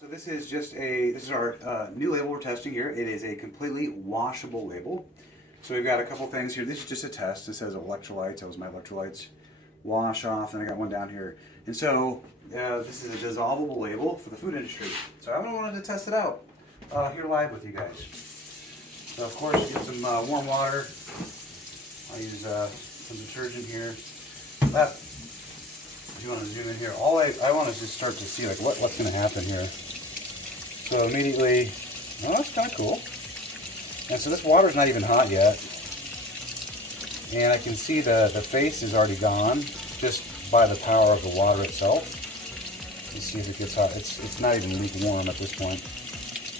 So this is our new label we're testing here. It is a completely washable label. So we've got a couple things here. This is just a test. It says electrolytes. That was my electrolytes. Wash off. And I got one down here. And so this is a dissolvable label for the food industry. So I wanted to test it out here live with you guys. So of course, get some warm water. I'll use some detergent here. If you want to zoom in here, all I want to just start to see like what's going to happen here. So immediately, oh, that's kind of cool. And so this water's not even hot yet, and I can see the face is already gone just by the power of the water itself. Let's see if it gets hot. It's not even lukewarm at this point.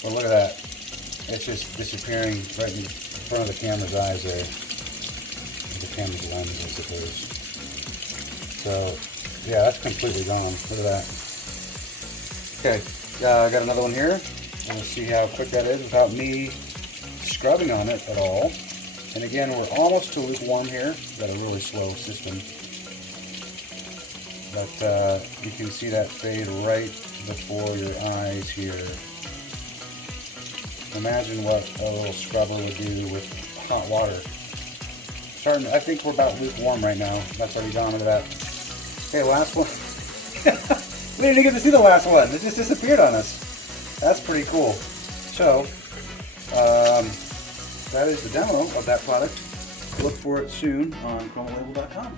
But look at that. It's just disappearing right in front of the camera's eyes there. The camera's lens, I suppose. So, yeah, that's completely gone. Look at that. Okay, I got another one here. And we'll see how quick that is without me scrubbing on it at all. And again, we're almost to lukewarm here. Got a really slow system. But you can see that fade right before your eyes here. Imagine what a little scrubber would do with hot water. I think we're about lukewarm right now. That's already gone into that. Okay, last one. We didn't even get to see the last one. It just disappeared on us. That's pretty cool. So, that is the demo of that product. Look for it soon on ChromaLabel.com.